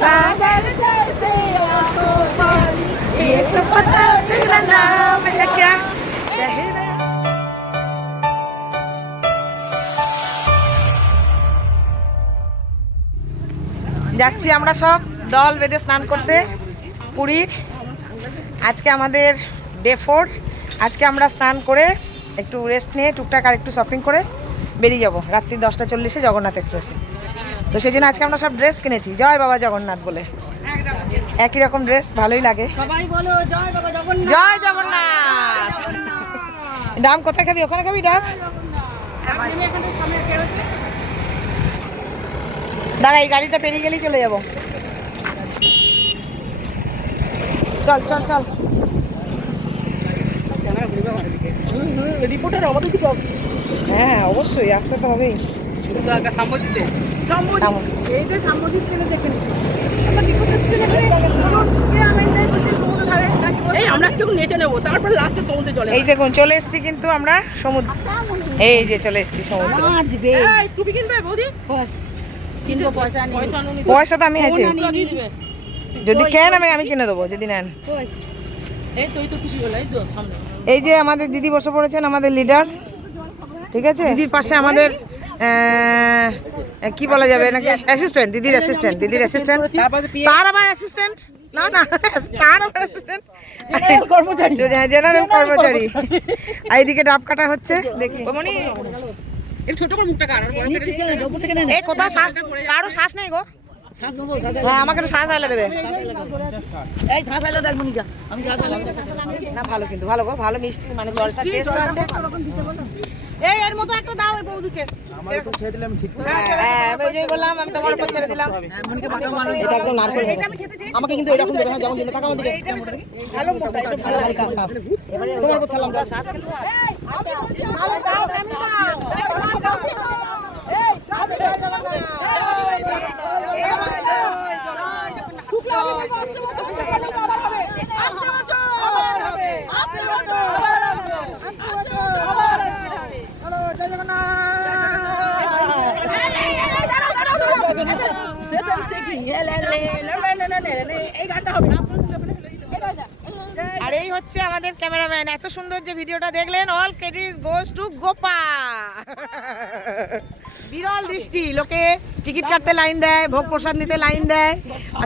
सागर जैसे आंखों पर ये तो पता तेरा नाम है क्या যাচ্ছি আমরা সব দল বেঁধে স্নান করতে পুরীর। আজকে আমাদের ডে 4। আজকে আমরা স্নান করে একটু রেস্ট নিয়ে টুকটাক আর একটু শপিং করে বেরিয়ে যাব রাত্রি 10:40 জগন্নাথ এক্সপ্রেসে। তো সেই জন্য আজকে আমরা সব ড্রেস কিনেছি জয় বাবা জগন্নাথ বলে, একই রকম ড্রেস, ভালোই লাগে। সবাই বলো জয় বাবা জগন্নাথ। জয় জগন্নাথ। ডাম কোথায় খাবি? ওখানে খাবি ডাম? দাঁড়া, এই গাড়িটা পেরিয়ে গেলেই চলে যাব। চল চল চল। রিপোর্টার আমাদের দিকে আসবে। হ্যাঁ অবশ্যই আসতে তো হবেই। সাম্যজিতে এইটা সাম্যজিৎ ট্রেনে দেখে নিচ্ছি। আমরা কি করতেছি এখানে? আমি এনজয় করছি সমুদ্র ধারে। এই আমরা একটু নেচে নেবো, তারপর লাস্টে সমুদ্রে চলে এই দেখুন চলে এসেছি কিন্তু আমরা সমুদ্র। এই যে চলে এসেছি সমুদ্র। আসবে। এই টুপি কিনবে বৌদি? কিনবো, পয়সা নেই। পয়সা তো আমি আছে, যদি কেন আমি কিনে দেবো যদি নেন। এই তো টুপি হলো এই তো সামনে। এই যে আমাদের দিদি বসে পড়েছেন, আমাদের লিডার, ঠিক আছে। দিদির পাশে আমাদের কি বলা যাবে নাকি অ্যাসিস্ট্যান্ট, দিদির অ্যাসিস্ট্যান্ট, তার আবার অ্যাসিস্ট্যান্ট, না না তার আবার অ্যাসিস্ট্যান্ট কর্মচারী, জেনারেল কর্মচারী। আর এইদিকে ডাব কাটা হচ্ছে, দেখি মনি ছোট করে মুখটা কার এই কোথাও শ্বাস, কারো শ্বাস নেই গো। হ্যাঁ আমাকে একটু শ্বাস আইলা দেবে। এই শ্বাস আইলা দেখ মনিকা, আমি শ্বাস আইলা না ভালো, কিন্তু ভালো গো, ভালো মিষ্টি, মানে জলটা টেস্ট আছে। এই এর মতো একটা দাও এই বৌদিকে। আমারে তো ছেড়ে দিলে আমি ঠিক করে। হ্যাঁ আমি ওই বললাম, আমি তোমার উপর ছেড়ে দিলাম। এটা একদম নারকেল হবে। আমাকে কিন্তু এরকম দেবে না, যেমন দিলে টাকা আমার দিকে ভালো মোটা, এটা ভালো হালকা শ্বাস। তোমার উপর ছাড়লাম শ্বাস। ভালো দাও, আমি দাও। এই কাছে জয় জগন্নাথ। আর এই হচ্ছে আমাদের ক্যামেরাম্যান। এত সুন্দর যে ভিডিওটা দেখলেন, all credit goes to Gopa. বিরল দৃষ্টি, লোকে টিকিট কাটতে লাইন দেয়, ভোগ প্রসাদ নিতে লাইন দেয়,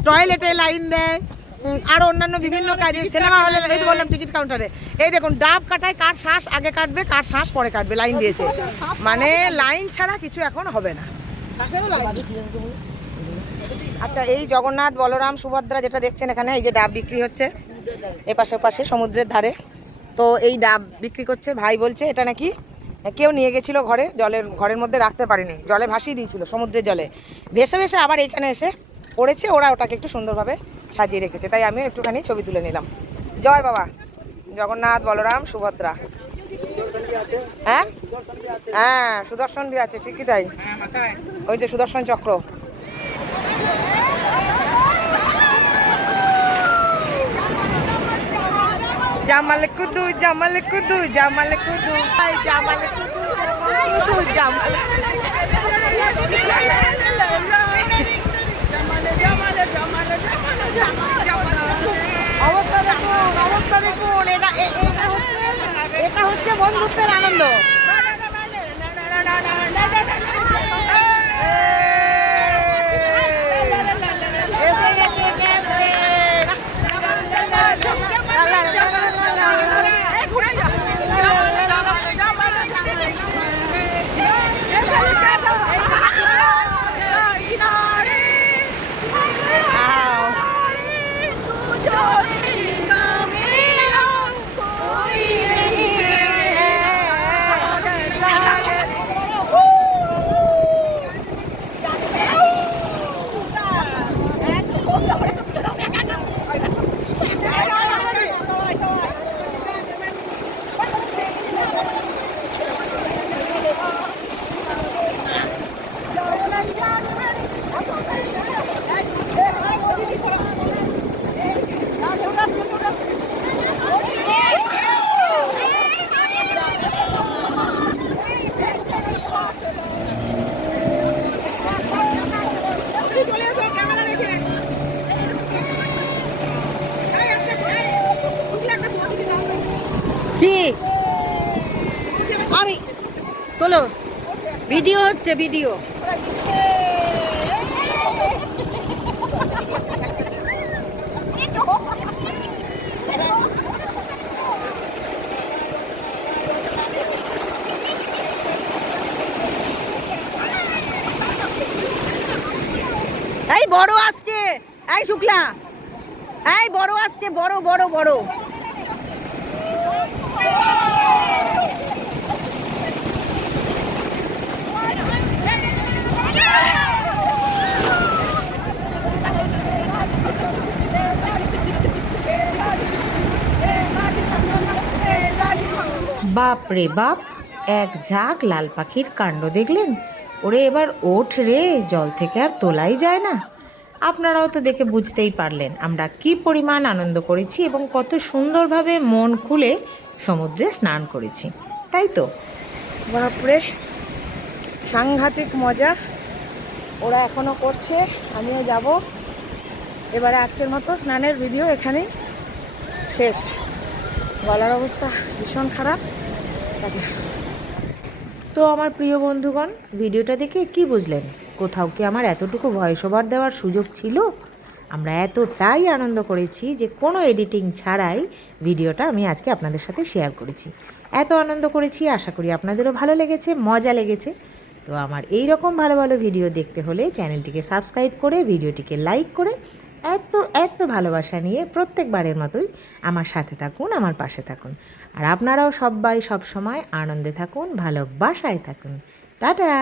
টয়লেটে লাইন দেয়, আর অন্যান্য বিভিন্ন কাজে, সিনেমা হলে, এই তো বললাম টিকিট কাউন্টারে। এই দেখুন ডাব কাটায় কার শ্বাস আগে কাটবে, কার শ্বাস পরে কাটবে, লাইন দিয়েছে। মানে লাইন ছাড়া কিছু এখন হবে না। আচ্ছা এই জগন্নাথ বলরাম সুভদ্রা যেটা দেখছেন এখানে, এই যে ডাব বিক্রি হচ্ছে এ পাশে পাশে সমুদ্রের ধারে। তো এই ডাব বিক্রি করছে, ভাই বলছে এটা নাকি কেউ নিয়ে গেছিল ঘরে, ঘরের মধ্যে রাখতে পারেনি, জলে ভাসিয়ে দিয়েছিল, সমুদ্রের জলে ভেসে ভেসে আবার এখানে এসে পড়েছে। ওরা ওটাকে একটু সুন্দরভাবে সাজিয়ে রেখেছে, তাই আমিও একটুখানি ছবি তুলে নিলাম। জয় বাবা জগন্নাথ বলরাম সুভদ্রা। হ্যাঁ হ্যাঁ সুদর্শন ভি আছে, ঠিকই তাই, ওই যে সুদর্শন চক্র। Jamal Kudu Jamal Kudu Jamal Kudu Jamal Kudu Kudu Jamal. অবস্থা দেখুন, অবস্থা দেখুন, এটা হচ্ছে বন্ধুত্বের আনন্দ। ভিডিও হচ্ছে ভিডিও। এই বড় আসছে, এই শুক্লা, এই বড় আসছে, বড় বড় বড়। বাপ রে বাপ, এক ঝাঁক লাল পাখির কাণ্ড দেখলেন? ওরে এবার ওঠ রে, জল থেকে আর তোলাই যায় না। আপনারাও তো দেখে বুঝতেই পারলেন আমরা কি পরিমাণ আনন্দ করেছি এবং কত সুন্দরভাবে মন খুলে সমুদ্রে স্নান করেছি, তাই তো? বাপরে, সাংঘাতিক মজা। ওরা এখনো করছে, আমিও যাব। এবারে আজকের মতো স্নানের ভিডিও এখানেই শেষ। গলার অবস্থা ভীষণ খারাপ। তো আমার প্রিয় বন্ধুগণ, ভিডিওটা দেখে কি বুঝলেন? কোথাও কি আমার এতটুকু ভয়েস ওভার দেওয়ার সুযোগ ছিল? আমরা এতটাই আনন্দ করেছি যে কোনো এডিটিং ছাড়াই ভিডিওটা আমি আজকে আপনাদের সাথে শেয়ার করেছি। এত আনন্দ করেছি, আশা করি আপনাদেরও ভালো লেগেছে, মজা লেগেছে। তো আমার এই রকম ভালো ভালো ভিডিও দেখতে হলে চ্যানেলটিকে সাবস্ক্রাইব করে ভিডিওটিকে লাইক করে এত এত ভালোবাসা নিয়ে প্রত্যেকবারের মতোই আমার সাথে থাকুন, আমার পাশে থাকুন। আর আপনারাও সবাই সব সময় আনন্দে থাকুন, ভালোবাসায় থাকুন। টাটা।